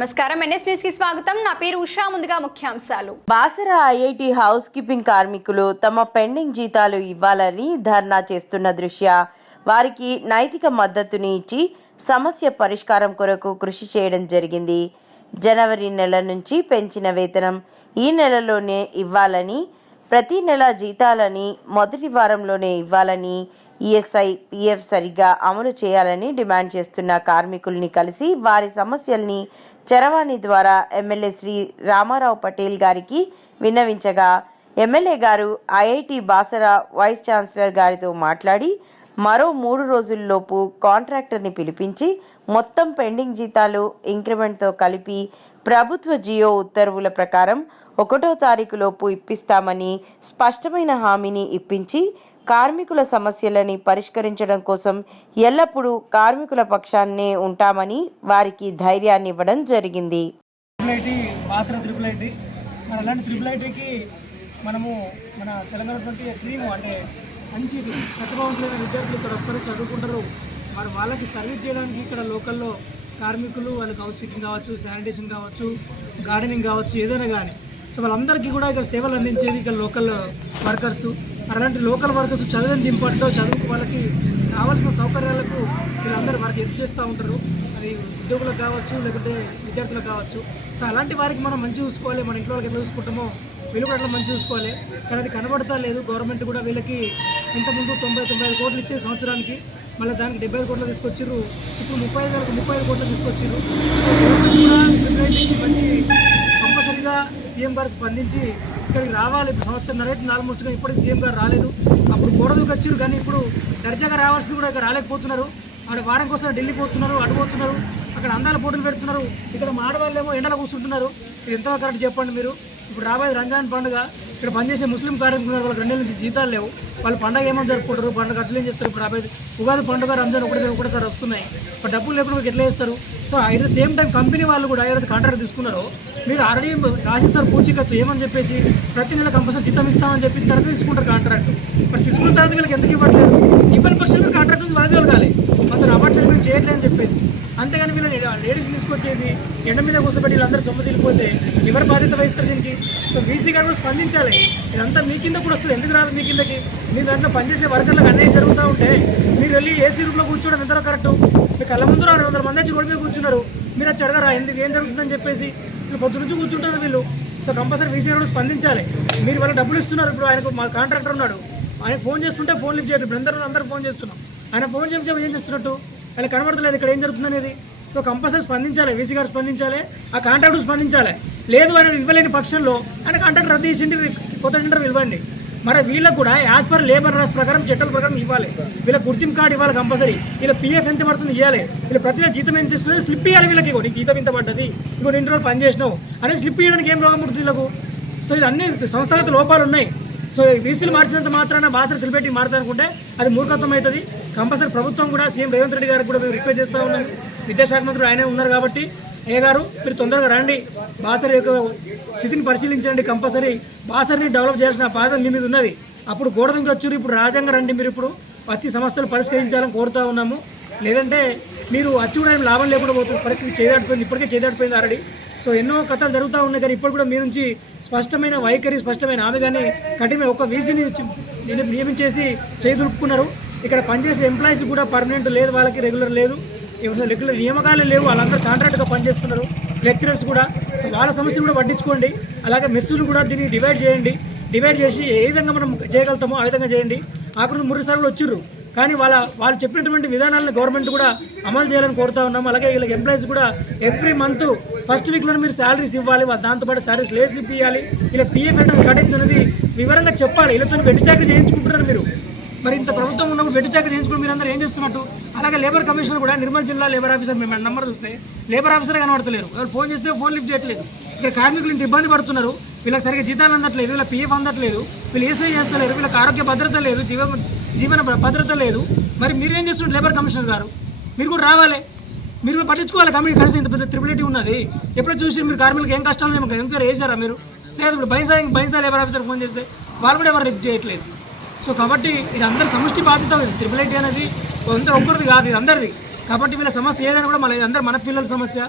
నమస్కారం. ఎన్ఎస్ న్యూస్కి స్వాగతం. నా పేరు ఉషా. ముందుగా ముఖ్యాంశాలు. బాసర ఐఐటి హౌస్ కీపింగ్ కార్మికులు తమ పెండింగ్ జీతాలు ఇవ్వాలని ధర్నా చేస్తున్న దృష్ట్యా వారికి నైతిక మద్దతుని ఇచ్చి సమస్య పరిష్కారం కొరకు కృషి చేయడం జరిగింది. జనవరి నెల నుంచి పెంచిన వేతనం ఈ నెలలోనే ఇవ్వాలని ప్రతి నెల జీతాలని మొదటి వారంలోనే ఇవ్వాలని ఈఎస్ఐ పిఎఫ్ సరిగ్గా అమలు చేయాలని డిమాండ్ చేస్తున్న కార్మికుల్ని కలిసి వారి సమస్యల్ని చరవాణి ద్వారా ఎమ్మెల్యే శ్రీ రామారావు పటేల్ గారికి విన్నవించగా ఎమ్మెల్యే గారు ఐఐటి బాసరా వైస్ ఛాన్సలర్ గారితో మాట్లాడి మరో మూడు రోజుల్లోపు కాంట్రాక్టర్ని పిలిపించి మొత్తం పెండింగ్ జీతాలు ఇంక్రిమెంట్తో కలిపి ప్రభుత్వ జియో ఉత్తర్వుల ప్రకారం ఒకటో తారీఖులోపు ఇప్పిస్తామని స్పష్టమైన హామీని ఇప్పించి కార్మికుల సమస్యలని పరిష్కరించడం కోసం ఎల్లప్పుడూ కార్మికుల పక్షాన్నే ఉంటామని వారికి ధైర్యాన్ని ఇవ్వడం జరిగింది అలాంటి మనము మన తెలంగాణ ట్వంటీ డ్రీమ్ అంటే మంచిది ప్రతిభావంతులైన విద్యార్థులు ఇక్కడ వస్తారు చదువుకుంటారు. మరి వాళ్ళకి సర్వీస్ చేయడానికి ఇక్కడ లోకల్లో కార్మికులు వాళ్ళకి హౌస్ ఫిట్టింగ్ కావచ్చు శానిటేషన్ కావచ్చు గార్డెనింగ్ కావచ్చు ఏదైనా కానీ. సో వాళ్ళందరికీ కూడా ఇక్కడ సేవలు అందించేది ఇక్కడ లోకల్ వర్కర్స్. అలాంటి లోకల్ వర్కర్స్ చదివిన దింపట్లో చదువుకు వాళ్ళకి కావాల్సిన సౌకర్యాలకు వీళ్ళందరూ వారికి హెల్ప్ చేస్తూ ఉంటారు. అది ఉద్యోగులకు కావచ్చు లేకుంటే విద్యార్థులకు కావచ్చు. సో అలాంటి వారికి మనం మంచి చూసుకోవాలి. మన ఇంట్లో వాళ్ళకి ఎట్లా చూసుకుంటామో వీళ్ళు కూడా అట్లా మంచి చూసుకోవాలి. కానీ అది కనబడతా లేదు. గవర్నమెంట్ కూడా వీళ్ళకి ఇంతకుముందు తొంభై తొంభై ఐదు కోట్లు ఇచ్చే సంవత్సరానికి. మళ్ళీ దానికి డెబ్బై ఐదు కోట్లు తీసుకొచ్చారు ఇప్పుడు ముప్పై ఐదు వేలకు ముప్పై ఐదు కోట్లు తీసుకొచ్చారు గవర్నమెంట్ కూడా మంచి సీఎం గారు స్పందించి ఇక్కడికి రావాలి. ఇప్పుడు సంవత్సరం నరైతే ఆల్మోస్ట్గా ఇప్పటికి సీఎం గారు రాలేదు. అప్పుడు గోడదూకి వచ్చారు కానీ ఇప్పుడు దర్జాగా రావాల్సింది కూడా ఇక్కడ రాలేకపోతున్నారు. అక్కడ వారం కోసం ఢిల్లీ పోతున్నారు అటు పోతున్నారు అక్కడ అందాల పోటీలు పెడుతున్నారు. ఇక్కడ మాడవాళ్ళేమో ఎండలో కూర్చుంటున్నారు. ఇది ఎంతో కరెక్ట్ చెప్పండి మీరు? ఇప్పుడు రాబోయే రంజాన్ పండుగ ఇక్కడ పనిచేసే ముస్లిం కార్మికులు వాళ్ళకి రెండు నుంచి జీతాలు లేవు. వాళ్ళు పండగ ఏమని జరుపుకుంటారు పండుగ ఖర్చులు ఏం చేస్తారు? ఇప్పుడు రాబోయే ఉగాది పండుగ రంజాన్ ఒకటి ఒకటేసారి వస్తున్నాయి. ఇప్పుడు డబ్బులు లేకుండా ఎట్లా చేస్తారు? సో ఐదు సేమ్ టైం కంపెనీ వాళ్ళు కూడా ఏదైతే కాంట్రాక్ట్ తీసుకున్నారో మీరు ఆల్రెడీ రాసిస్తారు పూచికత్తు ఏమని చెప్పేసి ప్రతి నెల కంపల్సరీ జీతం ఇస్తామని చెప్పి తర్వాత తీసుకుంటారు కాంట్రాక్ట్ మరి తీసుకున్న తర్వాత వీళ్ళకి ఎందుకు ఇవ్వట్లేదు? ఇవ్వని పక్షంలో కాంట్రాక్ట్ నుంచి వాళ్ళు కలగాలి అతను అవ్వట్లేదు మీరు చేయట్లేదు అని చెప్పేసి అంతేగాని వీళ్ళని లేడీస్ తీసుకొచ్చేసి ఎండ మీద కూర్చోబెట్టి వీళ్ళందరూ సొమ్ము తిరిగిపోతే ఎవరు బాధ్యత వహిస్తారు దీనికి? సో వీసీ గారు స్పందించాలి. ఇదంతా మీ కింద కూడా వస్తుంది. ఎందుకు రాదు మీ కిందకి? మీ దాంట్లో పనిచేసే వర్కర్లకు అన్యాయం జరుగుతూ ఉంటే మీరు వెళ్ళి ఏసీ రూమ్లో కూర్చోవడం ఎంతలో కరెక్ట్? మీ కళ్ళ ముందు రెండు వందల మంది వచ్చి రోడ్డు మీద కూర్చున్నారు. మీరు వచ్చి అడగరా ఎందుకు? ఏం జరుగుతుందని చెప్పేసి. వీళ్ళు పొద్దు నుంచి కూర్చుంటారు వీళ్ళు. సో కంపల్సరీ వీసీ గారు స్పందించాలి. మీరు వాళ్ళ డబ్బులు ఇస్తున్నారు. ఇప్పుడు ఆయనకు మా కాంట్రాక్టర్ ఉన్నాడు. ఆయన ఫోన్ చేస్తుంటే ఫోన్ లిఫ్ట్ చేయట్లేదు. ఇప్పుడు అందరూ అందరూ ఫోన్ చేస్తున్నాం. ఆయన ఫోన్ చేసి ఏం చేస్తున్నట్టు? ఆయన కనబడతలేదు. ఇక్కడ ఏం జరుగుతుంది అనేది సో కంపల్సరీ స్పందించాలి వీసీ గారు స్పందించాలి ఆ కాంట్రాక్టర్ స్పందించాలి. లేదు అని ఇవ్వలేని పక్షంలో ఆయన కాంట్రాక్టర్ రద్దు చేసి కొత్త టెండర్ ఇవ్వండి. మరి వీళ్ళకు కూడా యాజ్ పర్ లేబర్ రాస్ ప్రకారం చట్టాల ప్రకారం ఇవ్వాలి. వీళ్ళ గుర్తింపు కార్డు ఇవ్వాలి కంపల్సరీ. వీళ్ళ పీఎఫ్ ఎంత పడుతుంది ఇవ్వాలి. వీళ్ళ ప్రతి నెల జీతం ఎంత ఇస్తుంది స్లిప్ ఇవ్వాలి వీళ్ళకి ఇగో. నీకు జీతం ఇంత పడ్డది? ఇంకో రెండు రోజులు పని చేసినావు. అనే స్లిప్ ఇవ్వడానికి ఏం రోగం పుడుతుంది వీళ్ళకు? సో ఇది అన్ని సంస్థాగత లోపాలు ఉన్నాయి. సో వీసీలు మార్చినంత మాత్రాన బాసర తెలిపెట్టి మారుతారనుకుంటే అది మూర్ఖత్వం అవుతుంది. కంపల్సరీ ప్రభుత్వం కూడా సీఎం రేవంత్ రెడ్డి గారికి కూడా మేము రిక్వెస్ట్ చేస్తూ ఉన్నాం. విద్యాశాఖ మంత్రులు ఆయనే ఉన్నారు కాబట్టి ఏ గారు మీరు తొందరగా రండి. బాసరి యొక్క స్థితిని పరిశీలించండి కంపల్సరీ. బాసర్ని డెవలప్ చేయాల్సిన బాధ మీ మీద ఉన్నది. అప్పుడు గోడ వచ్చారు ఇప్పుడు రాజ్యాంగం రండి మీరు ఇప్పుడు. వచ్చి సమస్యలు పరిష్కరించాలని కోరుతా ఉన్నాము. లేదంటే మీరు వచ్చి కూడా ఏం లాభం లేకుండా పోతుంది పరిస్థితి చేదాటిపోయింది ఇప్పటికే చేదాటిపోయింది ఆల్రెడీ. సో ఎన్నో కథలు జరుగుతూ ఉన్నాయి కానీ ఇప్పుడు కూడా మీ నుంచి స్పష్టమైన వైఖరి స్పష్టమైన ఆమె కానీ కఠిన ఒక వీసీని నియమించేసి చేదులుపుకున్నారు ఇక్కడ పనిచేసే ఎంప్లాయీస్ కూడా పర్మనెంట్ లేదు వాళ్ళకి రెగ్యులర్ లేదు. రెగ్యులర్ నియమకాలు లేవు. వాళ్ళందరూ కాంట్రాక్ట్గా పనిచేస్తున్నారు. లెక్చరర్స్ కూడా. సో వాళ్ళ సమస్యలు కూడా పట్టించుకోండి. అలాగే మెస్సులు కూడా దీన్ని డివైడ్ చేయండి. డివైడ్ చేసి ఏ విధంగా మనం చేయగలుగుతామో ఆ విధంగా చేయండి. ఆఖరి మురికి సార్లు వచ్చిర్రు. కానీ వాళ్ళ వాళ్ళు చెప్పినటువంటి విధానాలను గవర్నమెంట్ కూడా అమలు చేయాలని కోరుతా ఉన్నాం అలాగే వీళ్ళకి ఎంప్లాయీస్ కూడా ఎవ్రీ మంత్ ఫస్ట్ వీక్లో మీరు శాలరీస్ ఇవ్వాలి. దాంతోపాటు శాలరీస్ లేస్ ఇవ్వాలి ఇలా పిఎఫ్ అంటే కట్టింది అనేది వివరంగా చెప్పాలి. వీళ్ళతో వెట్టి చాకరీ చేయించుకుంటున్నారు మీరు. మరి ఇంత ప్రభుత్వం ఉన్నప్పుడు వెట్టి చాకరీ చేయించుకుని మీరు అందరూ ఏం చేస్తున్నట్టు? అలాగే లేబర్ కమిషనర్ కూడా నిర్మల్ జిల్లా లేబర్ ఆఫీసర్ మేము నంబర్ చూస్తే లేబర్ ఆఫీసర్ కనబడతలేరు. ఎవరు ఫోన్ చేస్తే ఫోన్ లిఫ్ట్ చేయట్లేదు. ఇక్కడ కార్మికులు ఇంత ఇబ్బంది పడుతున్నారు. వీళ్ళకి సరిగ్గా జీతాలు అందట్లేదు. వీళ్ళ పీఎఫ్ అందట్లేదు. వీళ్ళు ఏసీ చేస్తలేరు. వీళ్ళకి ఆరోగ్య భద్రత లేదు. జీవ జీవన భద్రత లేదు. మరి మీరు ఏం చేస్తున్నారు లేబర్ కమిషనర్ గారు? మీరు కూడా రావాలి. మీరు కూడా పట్టించుకోవాలి. కమిటీ కలిసి ఇంత పెద్ద త్రిబిలిటీ ఉన్నది. ఎప్పుడు చూసి మీరు కార్మికులకు ఏం కష్టాలు మేము ఎంక్వైరీ చేశారా మీరు? లేదు ఇప్పుడు Bhainsa Bhainsa labour officer phone చేస్తే వాళ్ళు కూడా ఎవరు లిఫ్ట్ చేయట్లేదు. సో కాబట్టి ఇది అందరి సమష్టి బాధ్యత త్రిపుల్ ఐటీ అనేది అందరూ ఒక్కరిది కాదు ఇది అందరిది. కాబట్టి వీళ్ళ సమస్య ఏదైనా కూడా మన అందరూ మన పిల్లల సమస్య.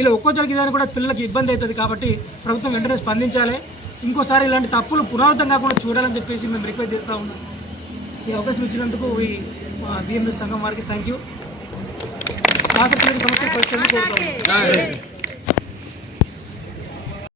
ఇలా ఒక్కొక్కరికి జరిగిదాన్ని కూడా పిల్లలకి ఇబ్బంది అవుతుంది కాబట్టి ప్రభుత్వం వెంటనే స్పందించాలి. ఇంకోసారి ఇలాంటి తప్పులు పునరావృతం కాకుండా చూడాలని చెప్పేసి మేము రిక్వెస్ట్ చేస్తూ ఉన్నాం. ఈ అవకాశం ఇచ్చినందుకు ఈ బిఎంఎస్ సంఘం వారికి థ్యాంక్ యూ రాష్ట్ర సమస్య పరిష్కారం కోరుతాం